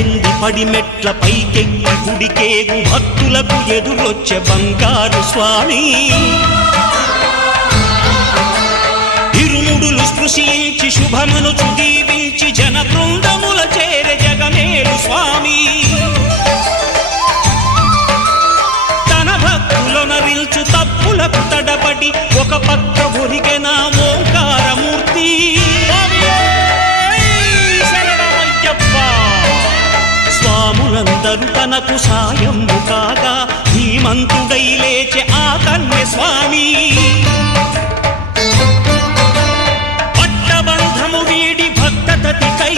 పల్లెంది పడిమెట్ల పైకెక్కి గుడికేగు భక్తులకు ఎదురొచ్చే బంగారు స్వామి ఇరుముడులు స్పృశించి శుభమనుచు దీవించి జన బృందముల చేరే జగమేలు స్వామి తన భక్తులొనరిల్చు తప్పులకు తడబడి ఒక పక్క ఒరిగెన ఓంకారమూర్తి స్వాములందరూ తనకు సాయము కాగా ధీమంతుడై లేచే ఆ కన్య స్వామి పట్టబంధము వీడి భక్తతతికై